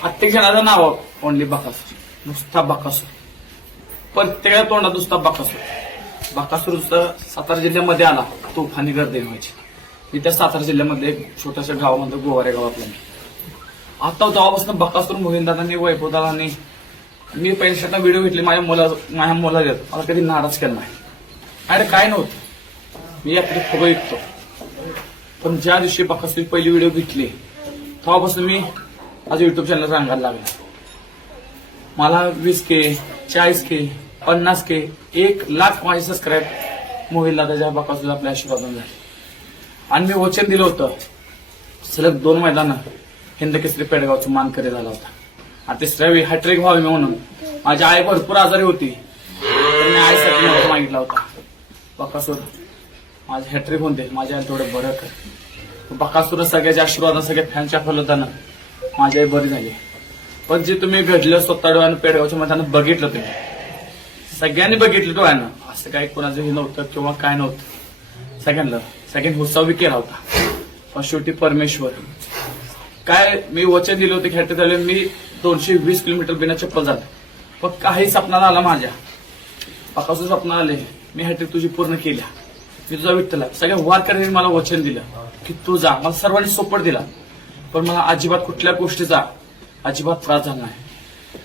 प्रत्येक जणाचं नाव ओनली बकासूर. नुसता बकासूर. प्रत्येकाच्या तोंडात नुसता बकासूर. बकासूर सातारा जिल्ह्यामध्ये आला. तुफानी गर्दी व्हायची. मी त्या सातारा जिल्ह्यामध्ये एक छोट्याशा गावामध्ये गोवारे गावातला आता तेव्हापासून बकासूर मोहिंदादांनी वैभवदादांनी मी पैशाचा व्हिडिओ घेतले माझ्या मुला माझ्या मुलाला मला कधी नाराज केला नाही. अरे काय नव्हतं? मी आपली खबर विकतो पण ज्या दिवशी बकासूर पहिली व्हिडिओ घेतली तेव्हापासून मी आज युट्यूब चॅनल सांगायला लागला. मला वीस के चाळीस के पन्नास के एक लाख माझे सबस्क्राईब मोहिल त्याच्या बापासून आपल्या आशीर्वादन झाले. आणि मी वचन दिलं होतं. सलग दोन मैदानं हिंद केसरी पेडगावचं मानकरी झाला होता. आणि तिसऱ्या वेळी हॅट्रिक व्हावी म्हणून माझी आई भरपूर आजारी होती. त्यांनी मी आईसाठी मला मागितला होता. बकासूर माझं हॅट्रिक होऊन दे. माझ्या आई थोडं बरं कर. बकासूर सगळ्याच्या आशीर्वादानं सगळ्या फॅनच्या फलताना माझी आई बरी झाली. पण जे तुम्ही घडलं स्वतः डोळ्यानं पेडगावच्या मैदानात बघितलं तुम्ही सगळ्यांनी बघितलं डोळ्यानं असं काही कोणाचं हे नव्हतं किंवा काय नव्हतं. सगळ्यांना सगळ्यांनी उत्सव केला होता. पण शेवटी परमेश्वर. काय मी वचन दिलं होतं खेळते झाले मी दोनशे वीस किलोमीटर बिना चप्पल जात. पण काही सपना आला माझ्या. पाकासून स्वप्न आले मी हॅट्री तुझी पूर्ण केल्या. मी तुझा विठ्ठला सगळ्या वारकऱ्यांनी मला वचन दिलं की तू जा. मला सर्वांनी सोपट दिला. पण मला अजिबात कुठल्या गोष्टीचा अजिबात त्रास झाला नाही.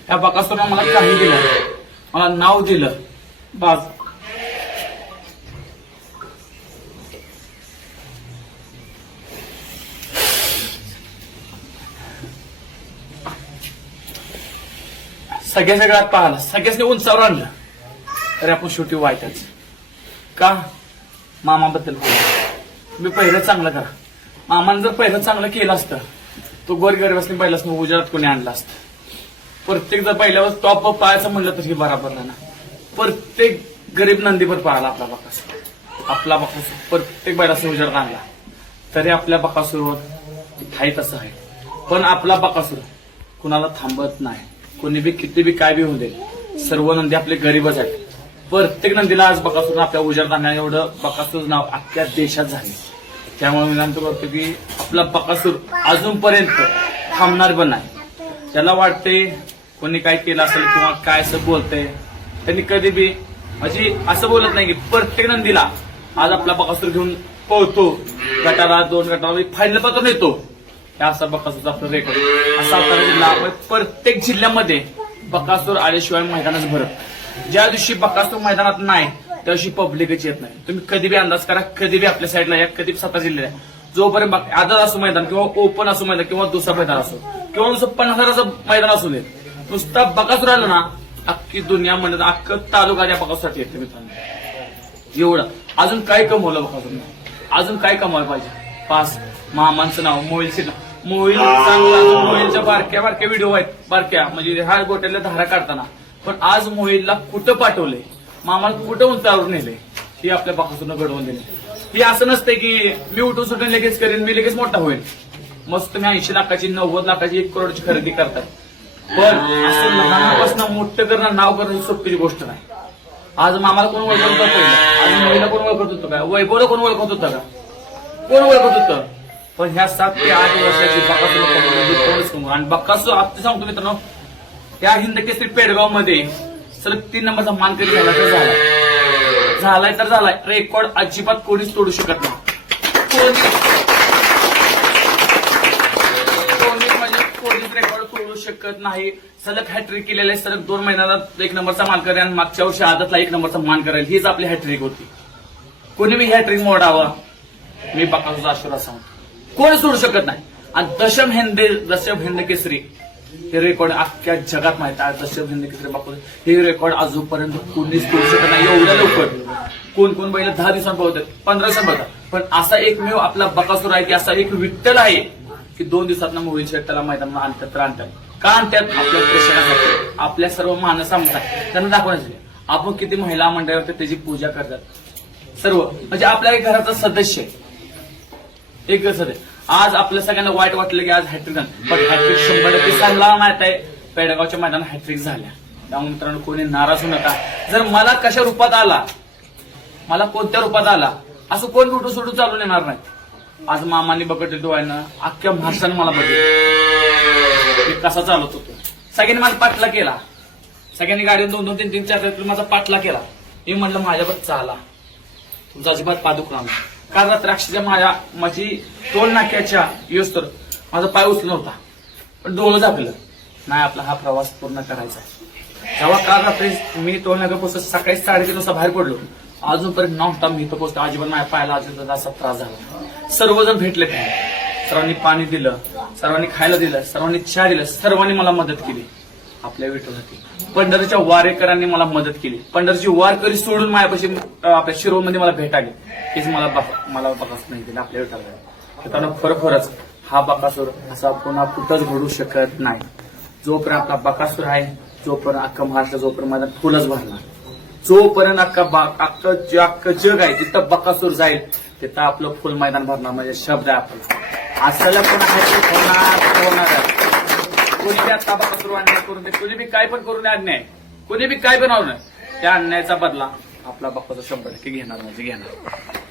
या बकासूरनं मला काही दिलं मला नाव दिलं. बाज सगळ्या सगळ्यात पाहिलं. सगळ्यासनी उंचावर आणलं. तरी आपण शेवटी वाईटच. का? मामाबद्दल मी पहिलं चांगलं करा. मामानं जर पहिलं चांगलं केलं असतं तो गोरगरीबासनी पहिलाच उजाडात कोणी आणला असतं. प्रत्येक जर पहिल्यावर टॉप पाहायचं म्हणलं तरी बराबर नाही ना. प्रत्येक गरीब नंदीवर पाळाला आपला बकासूर आपला बाकासूर प्रत्येक बैलासनी उजाडात आणला. तरी आपल्या बकासूरवर आहे तसं आहे. पण आपला बकासूर कुणाला थांबत नाही. कोणी बी किती बी काय बी होऊ दे. सर्व नंदी आपले गरीबच आहेत. प्रत्येक नंदीला आज बकासूर आपल्या उजाड आणण्या एवढं बकासूर नाव अख्ख्या देशात झाले. त्यामुळे मी विनंती करतो की आपला बकासूर अजूनपर्यंत थांबणार पण नाही. त्याला वाटते कोणी काय केलं असेल किंवा काय असं बोलतंय त्यांनी कधी बी अशी असं बोलत नाही की प्रत्येक नंदीला आज आपला बकासूर घेऊन पळतो. गटाला दोन गटाला फायनलपासून येतो हे असा बकासूरचा आपलं रेकॉर्ड असा सातारा जिल्हा प्रत्येक जिल्ह्यामध्ये बकासूर आल्याशिवाय मैदानच भरत ज्या दिवशी बकासूर मैदानात नाही त्या पब्लिकच येत नाही. तुम्ही कधी बी अंदाज करा कधी बी आपल्या साईडला या कधी बी सातारा जिल्ह्यात जोपर्यंत आदर असो मैदान किंवा ओपन असो मैदान किंवा दुसरा मैदान असो किंवा नुसतं पन्नास हजाराचं मैदान असू दे नुसता बकासूर आलं ना अख्खी दुनिया म्हणत अख्खं तालुका त्या बकासूरसाठी येते मित्रांनो. एवढं. अजून काय कमवलं बकासूर अजून काय कमवायला पाहिजे? पास. मामांचं नाव मोहिलचे नाव. मोहिल चांगला मोहिलच्या बारक्या बारक्या व्हिडिओ आहेत. बारक्या. म्हणजे हा गोट्याला धारा काढताना. पण आज मोहिलला कुठं पाठवलंय? मामाला कुठं उंचावरून नेले? ती आपल्या पाकासून घडवून दिले. ती असं नसते की मी उठून सुटून लगेच करेन मी लगेच मोठा होईल. मस्त तुम्ही ऐंशी लाखाची नव्वद लाखाची एक करोडची खरेदी करताय. पण असं लहानापासून मोठं करणं नाव करणं सोपीची गोष्ट नाही. आज मामाला कोण ओळखत होतं आज महिला कोण ओळखत होतं का? वैभवला कोण ओळखत होतं का? कोण ओळखत होतं? पण ह्या सात ते आठ वर्षाची बकासूर आणि बक्कासूर आता सांगतो मित्रांनो या हिंद केसरी पेडगावमध्ये सलग तीन नंबरचा मानकरी झाला तर झाला झालाय. तर झालाय. रेकॉर्ड अजिबात कोणीच तोडू शकत नाही. कोणी म्हणजे कोणीच रेकॉर्ड तोडू शकत नाही. सलग हॅट्रिक केलेले सलग दोन महिन्यात एक नंबरचा मान करेल आणि मागच्या वर्षी आदतला एक नंबरचा मान करेल. हीच आपली हॅट्रिक होती. कोणी मी हॅट्रिक मोडावं? मी बाकाचा आशीर्वाद सांगतो. कोणी सोडू शकत नाही. आणि दशम हिंदे दशम हिंद केसरी हे रेकॉर्ड अख्ख्या जगात माहीत आहे. दशरथ हिंद बापू हे रेकॉर्ड अजूनपर्यंत कोणीच करू शकत नाही. एवढ्या लवकर. कोण कोण बैल दहा दिवसांत पोहतात पंधरा दिवसांत पण असा एकमेव आपला बकासूर आहे की असा एक विठ्ठल आहे की दोन दिवसात मोहित शेट त्याला मैदानात आणतात तर आणतात. का आणतात? आपल्या प्रेक्षकांसाठी. आपल्या सर्व मानसामध्ये त्यांना दाखवण्यासाठी. आपण किती महिला मंडळावर त्याची पूजा करतात. सर्व. म्हणजे आपल्या एक घराचा सदस्य आहे. एक सदस्य. आज आपल्या सगळ्यांना वाईट वाटलं की आज हॅट्रिक झालं. पण हॅट्रिक शंभर टक्के चांगला माहीत आहे. पेडगावच्या मैदानात हॅट्रिक झाल्या. त्यामुळे मित्रांनो कोणी नाराज होऊ नका. जर मला कशा रूपात आला मला कोणत्या रूपात आला असं कोण उठून सोडून चालून येणार नाही? आज मामाने बघितलं डोळ्यानं अख्ख्या महाराष्ट्राने मला बघितलं. मी कसा चालत होतो? सगळ्यांनी माझा पाठला केला. सगळ्यांनी गाडीवर दोन दोन तीन तीन चार माझा पाठला केला. मी म्हटलं माझ्यावर चाला. तुमचा अजिबात पादुक नाही. काल रात्री अक्षरशः माझ्या माझी टोल नाक्याच्या येऊस तर माझा पाय उचलला होता. पण डोळं झाकलं नाही आपला हा प्रवास पूर्ण करायचा आहे. जेव्हा काल रात्री मी टोल पोहोचत सकाळी साडेतीन वाजता बाहेर पडलो अजूनपर्यंत नॉन मी इथं पोहोचतो अजिबात माझ्या पायाला अजून असा त्रास झाला सर्वजण भेटले ते सर्वांनी पाणी दिलं सर्वांनी खायला दिलं सर्वांनी चहा दिलं सर्वांनी मला मदत केली. आपल्या विठ्ठलाची. पंढरीच्या वारेकरांनी मला मदत केली. पंढरची वारकरी सोडून माझ्यापाशी आपल्या शिरोमध्ये मला भेटाले हेच मला बघ- मला बघाच नाही दिलं आपल्या विठ्ठला त्यानं खरोखरच हा बकासूर असा पुन्हा कुठंच घडू शकत नाही. जोपर्यंत आपला बकासूर आहे जोपर्यंत अख्खा महाराष्ट्र जोपर्यंत माझा फुलच भरणार. जोपर्यंत अख्खा बा- अख्खं जे अख्खं जग आहे तिथं बकासूर जाईल तिथं आपलं फुल मैदान भरणार म्हणजे शब्द आहे आपला. असल्या पण होणार होणार कोणी बी आता बकासूर अन्याय करून दे कोणी बी काय पण करून अन्याय कोणी बी काय बनवणं त्या अन्यायाचा बदला आपला बाप्पाचा शंभर टक्के घेणार म्हणजे घेणार.